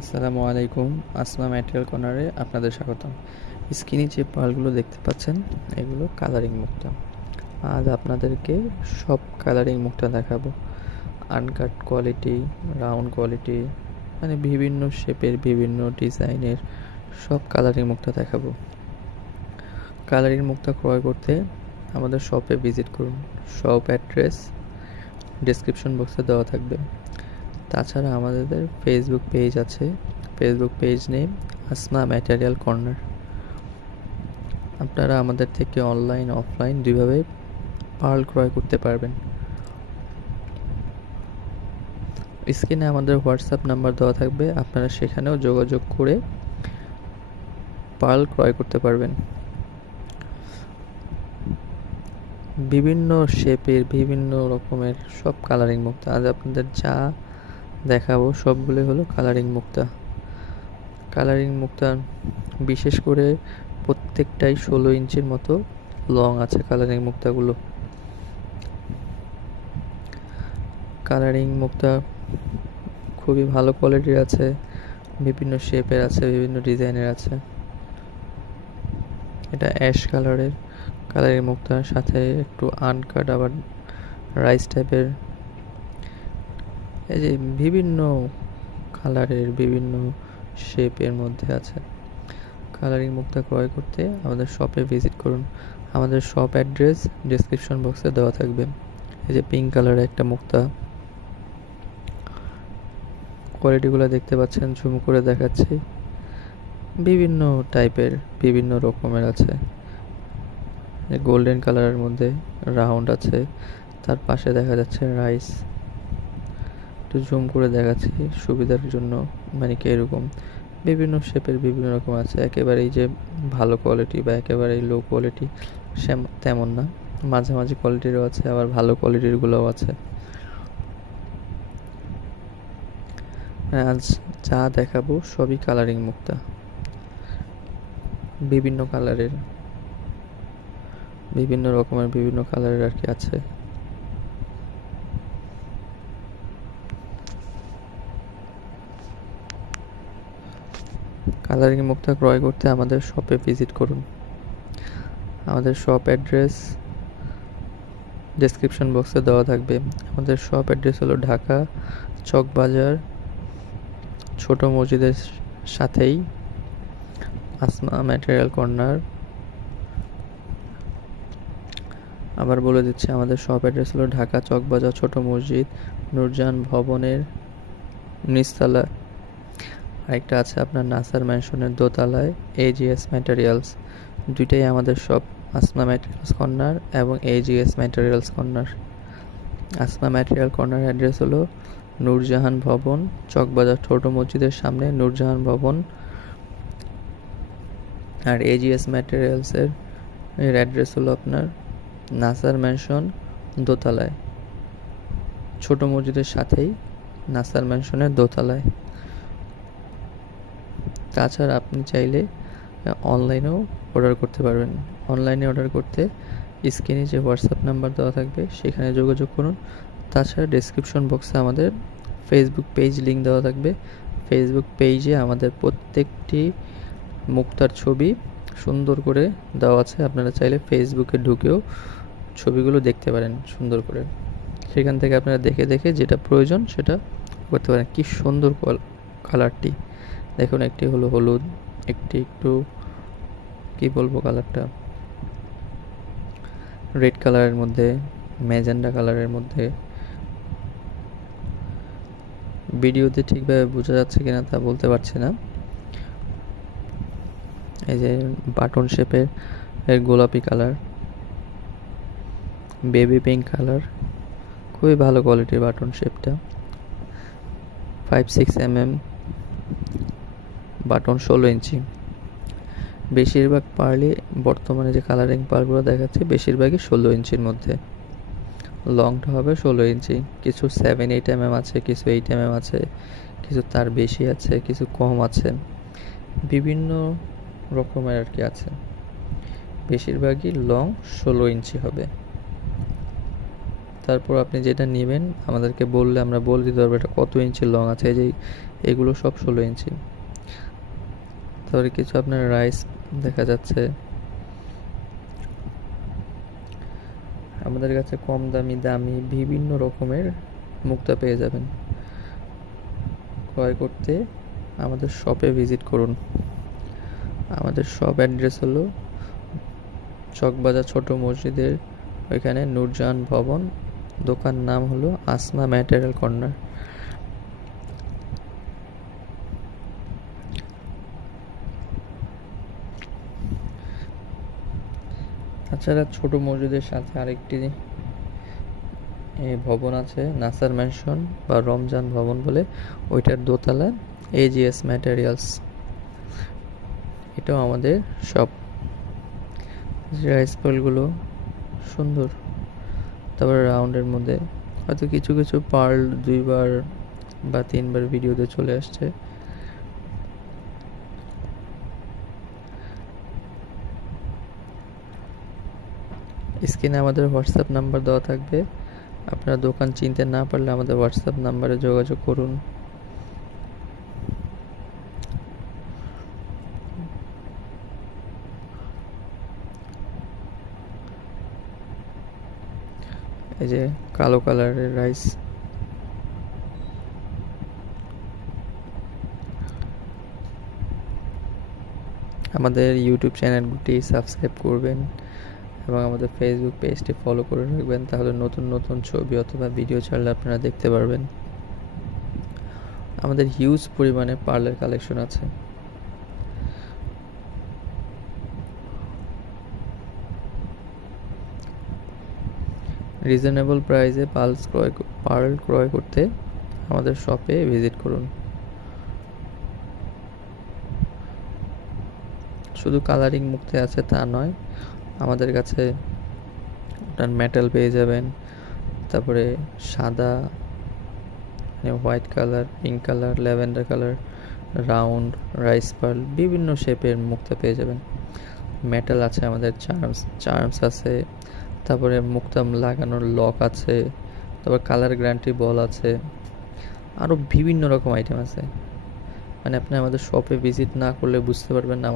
আসসালামু আলাইকুম। আসমা ম্যাটেরিয়াল কর্নারে আপনাদের স্বাগতম। স্ক্রিনে যে পার্লগুলো দেখতে পাচ্ছেন এগুলো কালারিং মুক্তা। আজ আপনাদেরকে সব কালারিং মুক্তা দেখাবো। আনকাট কোয়ালিটি, রাউন্ড কোয়ালিটি, মানে বিভিন্ন শেপের বিভিন্ন ডিজাইনের সব কালারিং মুক্তা দেখাবো। কালারিং মুক্তা ক্রয় করতে আমাদের শপে ভিজিট করুন। শপ অ্যাড্রেস ডেসক্রিপশন বক্সে দেওয়া থাকবে। তাছাড়া আমাদের ফেসবুক পেজ আছে। Facebook page name Asma material corner. আপনারা আমাদের থেকে অনলাইন অফলাইন দুইভাবে পার্ল ক্রয় করতে পারবেন। স্ক্রিনে আমাদের হোয়াটসঅ্যাপ নাম্বার দেওয়া থাকবে, আপনারা সেখানেও যোগাযোগ করে পার্ল ক্রয় করতে পারবেন। বিভিন্ন শেপের বিভিন্ন রকমের সব কালারিং মুক্তা। আজ আপনাদের যা দেখাবো সবগুলোই হলো কালারিং মুক্তা। কালারিং মুক্তা বিশেষ করে প্রত্যেকটাই 16 ইঞ্চির মতো লং আছে কালারিং মুক্তাগুলো। কালারিং মুক্তা খুবই ভালো কোয়ালিটির আছে, বিভিন্ন শেপের আছে, বিভিন্ন ডিজাইনের আছে। এটা অ্যাশ কালারের কালারিং মুক্তার সাথে একটু আনকাট আবার রাইস টাইপের, এই যে বিভিন্ন কালারের বিভিন্ন শেপের মধ্যে আছে। কালারিং মুক্তা ক্রয় করতে আমাদের শপে ভিজিট করুন। আমাদের শপ অ্যাড্রেস ডেসক্রিপশন বক্সে দেওয়া থাকবে। এই যে পিঙ্ক কালারের একটা মুক্তা, কোয়ালিটিগুলো দেখতে পাচ্ছেন, জুম করে দেখাচ্ছি। বিভিন্ন টাইপের বিভিন্ন রকমের আছে। গোল্ডেন কালারের মধ্যে রাউন্ড আছে, তার পাশে দেখা যাচ্ছে রাইস। একটু জুম করে দেখাচ্ছি সুবিধার জন্য, মানে কি এরকম বিভিন্ন শেপের বিভিন্ন রকম আছে। একেবারেই যে ভালো কোয়ালিটি বা একেবারেই লো কোয়ালিটি তেমন না, মাঝামাঝি কোয়ালিটিরও আছে, আবার ভালো কোয়ালিটিরগুলোও আছে। আজ যা দেখাবো সবই কালারিং মুক্তা, বিভিন্ন কালারের, বিভিন্ন রকমের বিভিন্ন কালারের আর কি আছে। কালারিং মুক্তা ক্রয় করতে আমাদের শপে ভিজিট করুন। আমাদের শপ অ্যাড্রেস ডেসক্রিপশন বক্সে দেওয়া থাকবে। আমাদের শপ অ্যাড্রেস হলো ঢাকা চকবাজার ছোট মসজিদের সাথেই আসমা ম্যাটেরিয়াল কর্নার। আবার বলে দিচ্ছি, আমাদের শপ অ্যাড্রেস হলো ঢাকা চকবাজার ছোট মসজিদ নূরজাহান ভবনের নিচতলা। আরেকটা আছে আপনার নাসার ম্যানশনের দোতলায় এজিএস ম্যাটেরিয়ালস। দুইটাই আমাদের শপ, আসমা ম্যাটেরিয়ালস কর্নার এবং AGS materials corner. Asma material corner address হলো নূরজাহান ভবন, চকবাজার ছোট মসজিদের সামনে নূরজাহান ভবন। আর এজিএস ম্যাটেরিয়ালসের অ্যাড্রেস হলো আপনার নাসার ম্যানশন দোতলায়, ছোট মসজিদের সাথেই নাসার ম্যানশনের দোতলায়। তাছাড়া আপনি চাইলে অনলাইনেও অর্ডার করতে পারবেন। অনলাইনে অর্ডার করতে স্ক্রিনে যে হোয়াটসঅ্যাপ নাম্বার দেওয়া থাকবে সেখানে যোগাযোগ করুন। তাছাড়া ডেসক্রিপশন বক্সে আমাদের ফেসবুক পেজ লিঙ্ক দেওয়া থাকবে। ফেসবুক পেজে আমাদের প্রত্যেকটি মুক্তার ছবি সুন্দর করে দেওয়া আছে। আপনারা চাইলে ফেসবুকে ঢুকেও ছবিগুলো দেখতে পারেন সুন্দর করে। সেখান থেকে আপনারা দেখে দেখে যেটা প্রয়োজন সেটা করতে পারেন। কি সুন্দর কালারটি দেখুন, একটি হলো হলুদ, একটি একটু কি বলবো কালারটা রেড কালারের মধ্যে, ম্যাজেন্ডা কালারের মধ্যে। ভিডিওতে ঠিকভাবে বোঝা যাচ্ছে কিনা তা বলতে পারছি না। এই যে বাটন শেপের গোলাপি কালার, বেবি পিঙ্ক কালার, খুবই ভালো কোয়ালিটির বাটন শেপটা। 5-6 mm বাটন, 16 ইঞ্চি। বেশিরভাগ পার্লে বর্তমানে যে কালারিং পার্লগুলো দেখাচ্ছে বেশিরভাগই 16 ইঞ্চির মধ্যে। লংটা হবে 16 ইঞ্চি। কিছু 7-8 mm আছে, কিছু 8 mm আছে, কিছু তার বেশি আছে, কিছু কম আছে, বিভিন্ন রকমের আর কি আছে। বেশিরভাগই লং 16 ইঞ্চি হবে। তারপর আপনি যেটা নেবেন আমাদেরকে বললে আমরা বলে দিতে পারবো এটা কত ইঞ্চি লং আছে। এই যে এগুলো সব 16 ইঞ্চি। তারপরে কিছু আপনার রাইস দেখা যাচ্ছে। আমাদের কাছে কম দামি দামি বিভিন্ন রকমের মুক্তা পেয়ে যাবেন। ক্রয় করতে আমাদের শপে ভিজিট করুন। আমাদের শপ অ্যাড্রেস হলো চকবাজার ছোট মসজিদের ওইখানে নূরজাহান ভবন। দোকান নাম হলো আসমা ম্যাটেরিয়াল কর্নার। তাছাড়া ছোট মসজিদের সাথে আরেকটি ভবন আছে নাসার ম্যানশন বা রমজান ভবন বলে, ওইটার দোতলা এজিএস ম্যাটেরিয়ালস। এটাও আমাদের শপ। রাইস বলগুলো সুন্দর, তারপরে রাউন্ডের মধ্যে হয়তো কিছু কিছু পার্ল 2বার বা 3বার ভিডিওতে চলে আসছে। স্ক্রিনে আমাদের হোয়াটসঅ্যাপ নাম্বার দেওয়া থাকবে। আপনার দোকান চিনতে না পারলে আমাদের হোয়াটসঅ্যাপ নাম্বারে যোগাযোগ করুন। এই যে কালো কালারের রাইস। আমাদের ইউটিউব চ্যানেলটি সাবস্ক্রাইব করবেন এবং আমাদের ফেসবুক পেজটি ফলো করে রাখবেন, তাহলে নতুন নতুন ছবি অথবা ভিডিও ছাড়লে আপনারা দেখতে পারবেন। আমাদের হিউজ পরিমাণে পার্লের কালেকশন আছে। রিজনেবল প্রাইসে পার্ল ক্রয় করতে আমাদের শপে ভিজিট করুন। শুধু কালারিং মুক্তি আছে তা নয়, আমাদের কাছে আপনার মেটাল পেয়ে যাবেন, তারপরে সাদা, white colour, pink colour, lavender colour, round, rice pearl, বিভিন্ন শেপের মুক্তা পেয়ে যাবেন। মেটাল আছে আমাদের, চার্মস আছে, তারপরে মুক্তা লাগানোর লক আছে, তারপর কালার গ্যারান্টি বল আছে, আরও বিভিন্ন রকম আইটেম আছে। মানে আপনি আমাদের শপে ভিজিট না করলে বুঝতে পারবেন না